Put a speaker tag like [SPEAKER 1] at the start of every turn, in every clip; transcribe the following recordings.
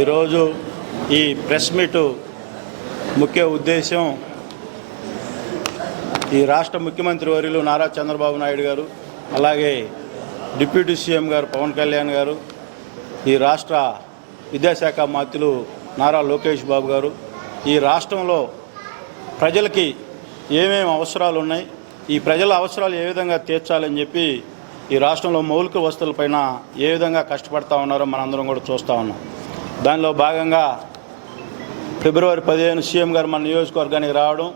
[SPEAKER 1] ఈరోజు ఈ press meet ముఖ్య ఉద్దేశం ఈ రాష్ట్ర ముఖ్యమంత్రి వర్యులు నారా చంద్రబాబు నాయుడు గారు అలాగే డిప్యూటీ సీఎం గారు పవన్ కళ్యాణ్ గారు ఈ రాష్ట్ర విద్యాశాఖ మంత్రులు నారా లోకేష్ బాబు గారు. ఈ రాష్ట్రంలో ప్రజలకి ఏమేమి అవసరాలు ఉన్నాయి ఈ ప్రజల అవసరాలు ఏ విధంగా తీర్చాలని చెప్పి ఈ రాష్ట్రంలో మౌలిక వస్తువులపైన ఏ విధంగా కష్టపడతా ఉన్నారో మనందరం కూడా చూస్తూ ఉన్నాం. దానిలో భాగంగా ఫిబ్రవరి పదిహేను సీఎం గారు మన నియోజకవర్గానికి రావడం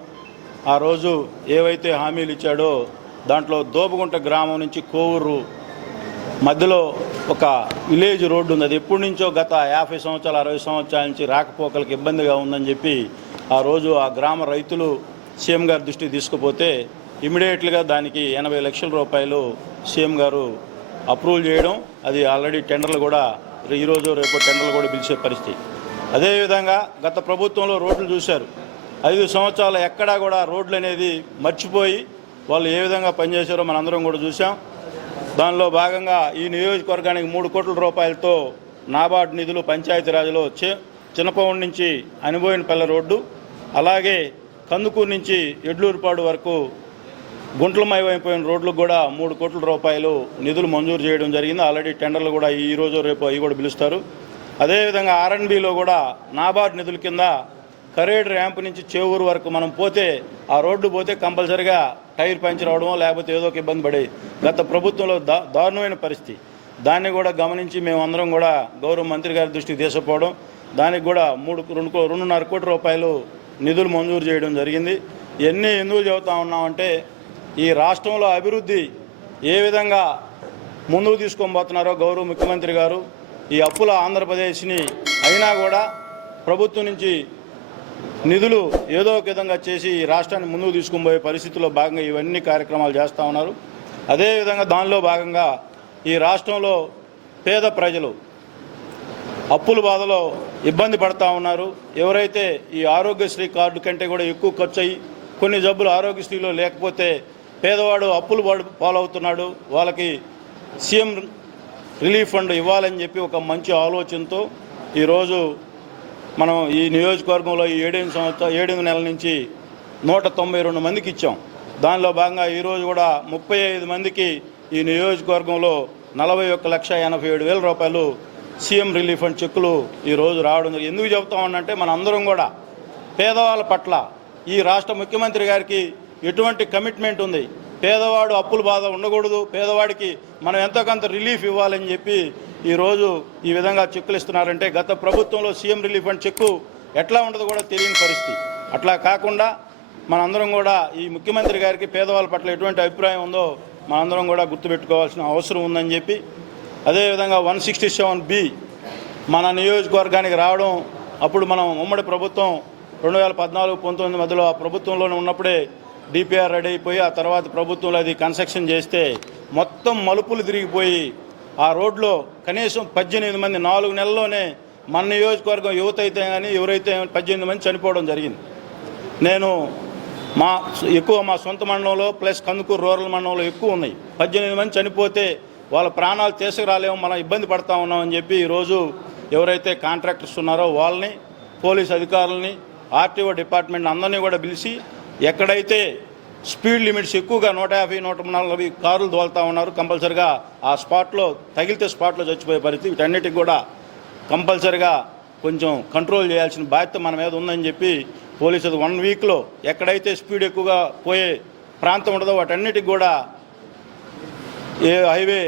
[SPEAKER 1] ఆ రోజు ఏవైతే హామీలు ఇచ్చాడో దాంట్లో దోబగుంట గ్రామం నుంచి కోవూరు మధ్యలో ఒక విలేజ్ రోడ్డు ఉంది. అది ఎప్పటి నుంచో గత యాభై సంవత్సరాలు అరవై సంవత్సరాల నుంచి రాకపోకలకు ఇబ్బందిగా ఉందని చెప్పి ఆ రోజు ఆ గ్రామ రైతులు సీఎం గారి దృష్టికి తీసుకుపోతే ఇమీడియట్గా దానికి ఎనభై లక్షల రూపాయలు సీఎం గారు అప్రూవల్ చేయడం అది ఆల్రెడీ టెండర్లు కూడా ఈరోజు రేపు టెండర్లు కూడా పిలిచే పరిస్థితి. అదేవిధంగా గత ప్రభుత్వంలో రోడ్లు చూశారు. ఐదు సంవత్సరాలు ఎక్కడా కూడా రోడ్లు అనేది మర్చిపోయి వాళ్ళు ఏ విధంగా పనిచేశారో మనందరం కూడా చూసాం దానిలో భాగంగా ఈ నియోజకవర్గానికి మూడు కోట్ల రూపాయలతో నాబార్డు నిధులు పంచాయతీరాజ్లో చి చిన్నపవన్ నుంచి అనుభోయినపల్లె రోడ్డు అలాగే కందుకూరు నుంచి ఎడ్లూరుపాడు వరకు గుంట్లమయమైపోయిన రోడ్లకు కూడా మూడు కోట్ల రూపాయలు నిధులు మంజూరు చేయడం జరిగింది. ఆల్రెడీ టెండర్లు కూడా ఈ రోజు రేపు అవి కూడా పిలుస్తారు. అదేవిధంగా ఆర్ఎన్బిలో కూడా నాబార్డ్ నిధుల కింద కరేడ్ ర్యాంప్ నుంచి చేవూరు వరకు మనం పోతే ఆ రోడ్డు పోతే కంపల్సరిగా టైర్ పంచర్ అవడమో లేకపోతే ఏదో ఒక ఇబ్బంది పడే గత ప్రభుత్వంలో దా దారుణమైన పరిస్థితి. దాన్ని కూడా గమనించి మేమందరం కూడా గౌరవ మంత్రి గారి దృష్టికి తీసుకుపోవడం దానికి కూడా మూడు రెండు కో- రెండున్నర కోట్ల రూపాయలు నిధులు మంజూరు చేయడం జరిగింది. ఇవన్నీ ఎందుకు చెబుతా ఉన్నామంటే ఈ రాష్ట్రంలో అభివృద్ధి ఏ విధంగా ముందుకు తీసుకొని పోతున్నారో గౌరవ ముఖ్యమంత్రి గారు ఈ అప్పుల ఆంధ్రప్రదేశ్ని అయినా కూడా ప్రభుత్వం నుంచి నిధులు ఏదో ఒక విధంగా చేసి ఈ రాష్ట్రాన్ని ముందుకు తీసుకొని పోయే పరిస్థితుల్లో భాగంగా ఇవన్నీ కార్యక్రమాలు చేస్తూ ఉన్నారు. అదేవిధంగా దానిలో భాగంగా ఈ రాష్ట్రంలో పేద ప్రజలు అప్పుల బాధలో ఇబ్బంది పడతా ఉన్నారు. ఎవరైతే ఈ ఆరోగ్యశ్రీ కార్డు కంటే కూడా ఎక్కువ ఖర్చు అయ్యి కొన్ని జబ్బులు ఆరోగ్యశ్రీలో లేకపోతే పేదవాడు అప్పులు పాలవుతున్నాడు వాళ్ళకి సీఎం రిలీఫ్ ఫండ్ ఇవ్వాలని చెప్పి ఒక మంచి ఆలోచనతో ఈరోజు మనం ఈ నియోజకవర్గంలో ఈ ఏడెనిమిది సంవత్సరం ఏడెనిమిది నెలల నుంచి నూట తొంభై రెండు మందికి ఇచ్చాం. దానిలో భాగంగా ఈరోజు కూడా ముప్పై ఐదు మందికి ఈ నియోజకవర్గంలో నలభై ఒక్క లక్ష ఎనభై ఏడు వేల రూపాయలు సీఎం రిలీఫ్ ఫండ్ చెక్కులు ఈరోజు రావడం ఎందుకు చెప్తామనంటే మన అందరం కూడా పేదవాళ్ళ పట్ల ఈ రాష్ట్ర ముఖ్యమంత్రి గారికి ఎటువంటి కమిట్మెంట్ ఉంది? పేదవాడు అప్పుల బాధ ఉండకూడదు. పేదవాడికి మనం ఎంతో కొంత రిలీఫ్ ఇవ్వాలని చెప్పి ఈరోజు ఈ విధంగా చెక్కులు ఇస్తున్నారంటే గత ప్రభుత్వంలో సీఎం రిలీఫ్ అండ్ చెక్కు ఎట్లా ఉండదు కూడా తెలియని పరిస్థితి. అట్లా కాకుండా మనందరం కూడా ఈ ముఖ్యమంత్రి గారికి పేదవాళ్ళ పట్ల ఎటువంటి అభిప్రాయం ఉందో మనందరం కూడా గుర్తుపెట్టుకోవాల్సిన అవసరం ఉందని చెప్పి అదేవిధంగా వన్ సిక్స్టీ సెవెన్ బి మన నియోజకవర్గానికి రావడం అప్పుడు మనం ఉమ్మడి ప్రభుత్వం రెండు వేల పద్నాలుగు పంతొమ్మిది మధ్యలో ఆ ప్రభుత్వంలోనే ఉన్నప్పుడే డిపిఆర్ రెడీ అయిపోయి ఆ తర్వాత ప్రభుత్వంలో అది కన్స్ట్రక్షన్ చేస్తే మొత్తం మలుపులు తిరిగిపోయి ఆ రోడ్లో కనీసం పద్దెనిమిది మంది నాలుగు నెలల్లోనే మన నియోజకవర్గం యువత అయితే కానీ ఎవరైతే పద్దెనిమిది మంది చనిపోవడం జరిగింది. నేను మా ఎక్కువ మా సొంత మండలంలో ప్లస్ కందుకూరు రూరల్ మండలంలో ఎక్కువ ఉన్నాయి. పద్దెనిమిది మంది చనిపోతే వాళ్ళ ప్రాణాలు తీసుకురాలేము మనం ఇబ్బంది పడతా ఉన్నామని చెప్పి ఈరోజు ఎవరైతే కాంట్రాక్టర్స్ ఉన్నారో వాళ్ళని పోలీస్ అధికారులని ఆర్టీఓ డిపార్ట్మెంట్ అందరినీ కూడా పిలిచి ఎక్కడైతే స్పీడ్ లిమిట్స్ ఎక్కువగా నూట యాభై నూట నలభై కార్లు దోలుతూ ఉన్నారు కంపల్సరిగా ఆ స్పాట్లో తగిలితే స్పాట్లో చచ్చిపోయే పరిస్థితి. వీటన్నిటికి కూడా కంపల్సరిగా కొంచెం కంట్రోల్ చేయాల్సిన బాధ్యత మన మీద ఉందని చెప్పి పోలీసులు వన్ వీక్లో ఎక్కడైతే స్పీడ్ ఎక్కువగా పోయే ప్రాంతం ఉండదో వాటన్నిటికి కూడా ఏ హైవే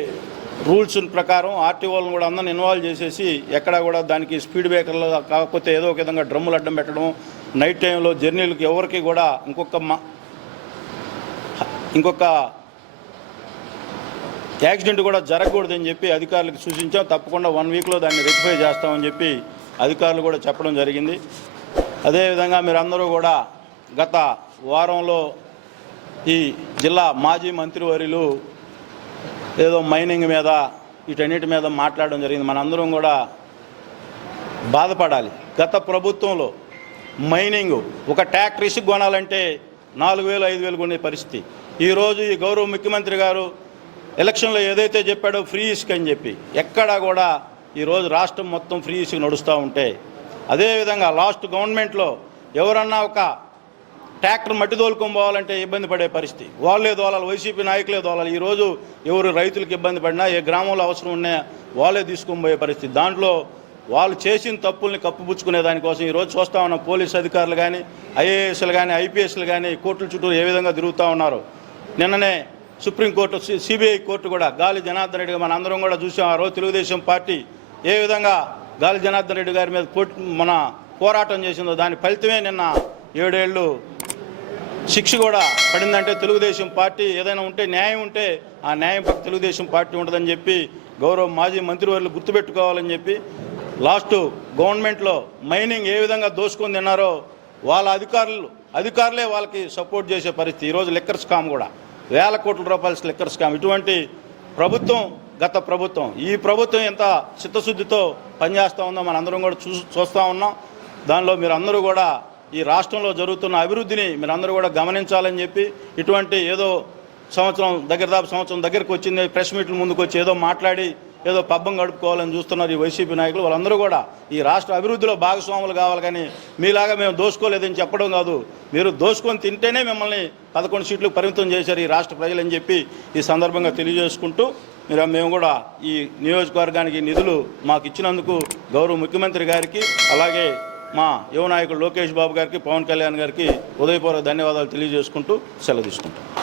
[SPEAKER 1] రూల్స్ ప్రకారం ఆర్టీఓలను కూడా అందరిని ఇన్వాల్వ్ చేసేసి ఎక్కడా కూడా దానికి స్పీడ్ బ్రేకర్లు కాకపోతే ఏదో ఒక విధంగా డ్రమ్ములు అడ్డం పెట్టడం నైట్ టైంలో జర్నీలకు ఎవరికి కూడా ఇంకొక ఇంకొక యాక్సిడెంట్ కూడా జరగకూడదని చెప్పి అధికారులకు సూచించాం. తప్పకుండా వన్ వీక్లో దాన్ని రెక్టిఫై చేస్తామని చెప్పి అధికారులు కూడా చెప్పడం జరిగింది. అదేవిధంగా మీరందరూ కూడా గత వారంలో ఈ జిల్లా మాజీ మంత్రివర్యులు ఏదో మైనింగ్ మీద వీటన్నిటి మీద మాట్లాడడం జరిగింది. మనందరం కూడా బాధపడాలి. గత ప్రభుత్వంలో మైనింగ్. ఒక ట్యాక్టర్ ఇసుకు కొనాలంటే నాలుగు వేలు ఐదు వేలు కొనే పరిస్థితి. ఈరోజు ఈ గౌరవ ముఖ్యమంత్రి గారు ఎలక్షన్లో ఏదైతే చెప్పాడో ఫ్రీ ఇసుక అని చెప్పి ఎక్కడా కూడా ఈరోజు రాష్ట్రం మొత్తం ఫ్రీ ఇసుక నడుస్తూ ఉంటే అదేవిధంగా లాస్ట్ గవర్నమెంట్లో ఎవరన్నా ఒక ట్రాక్టర్ మట్టి తోలుకొని పోవాలంటే ఇబ్బంది పడే పరిస్థితి. వాళ్ళే దోలాలి వైసీపీ నాయకులే దోలాలి. ఈరోజు ఎవరు రైతులకు ఇబ్బంది పడినా ఏ గ్రామంలో అవసరం ఉన్నా వాళ్ళే తీసుకొని పోయే పరిస్థితి. దాంట్లో వాళ్ళు చేసిన తప్పుల్ని కప్పుపుచ్చుకునే దానికోసం ఈరోజు చూస్తా ఉన్నాం. పోలీస్ అధికారులు కానీ ఐఏఎస్లు కానీ ఐపీఎస్లు కానీ కోర్టుల చుట్టూ ఏ విధంగా తిరుగుతూ ఉన్నారు? నిన్ననే సుప్రీంకోర్టు సిబిఐ కోర్టు కూడా గాలి జనార్దన్ రెడ్డి మన అందరం కూడా చూసాం. ఆ రోజు తెలుగుదేశం పార్టీ ఏ విధంగా గాలి జనార్దన్ రెడ్డి గారి మీద కోర్టు మన పోరాటం చేసిందో దాని ఫలితమే నిన్న ఏడేళ్ళు శిక్ష కూడా పడిందంటే తెలుగుదేశం పార్టీ ఏదైనా ఉంటే న్యాయం ఉంటే ఆ న్యాయం తెలుగుదేశం పార్టీ ఉంటుందని చెప్పి గౌరవ మాజీ మంత్రివర్యులు గుర్తుపెట్టుకోవాలని చెప్పి లాస్ట్ గవర్నమెంట్లో మైనింగ్ ఏ విధంగా దోసుకొని తిన్నారో వాళ్ళ అధికారులు అధికారులే వాళ్ళకి సపోర్ట్ చేసే పరిస్థితి. ఈరోజు లిక్కర్ స్కామ్ కూడా. వేల కోట్ల రూపాయల లిక్కర్ స్కామ్. ఇటువంటి ప్రభుత్వం గత ప్రభుత్వం ఈ ప్రభుత్వం ఎంత చిత్తశుద్ధితో పనిచేస్తూ ఉందో మన అందరం కూడా చూ చూస్తూ ఉన్నాం. దానిలో మీరు అందరూ కూడా ఈ రాష్ట్రంలో జరుగుతున్న అభివృద్ధిని మీరందరూ కూడా గమనించాలని చెప్పి ఇటువంటి ఏదో సంవత్సరం దగ్గర దాపు సంవత్సరం దగ్గరకు వచ్చింది ప్రెస్ మీట్ల ముందుకు వచ్చి ఏదో మాట్లాడి ఏదో పబ్బం గడుపుకోవాలని చూస్తున్నారు ఈ వైసీపీ నాయకులు. వాళ్ళందరూ కూడా ఈ రాష్ట్ర అభివృద్ధిలో భాగస్వాములు కావాలి కానీ మీలాగా మేము దోసుకోలేదని చెప్పడం కాదు. మీరు దోసుకొని తింటేనే మిమ్మల్ని పదకొండు సీట్లు పరిమితం చేశారు ఈ రాష్ట్ర ప్రజలని చెప్పి ఈ సందర్భంగా తెలియజేసుకుంటూ మీరు మేము కూడా ఈ నియోజకవర్గానికి నిధులు మాకు ఇచ్చినందుకు గౌరవ ముఖ్యమంత్రి గారికి అలాగే మా యువ నాయకుడు లోకేష్ బాబు గారికి పవన్ కళ్యాణ్ గారికి ఉదయపూర్వక ధన్యవాదాలు తెలియజేసుకుంటూ సెలవు తీసుకుంటాం.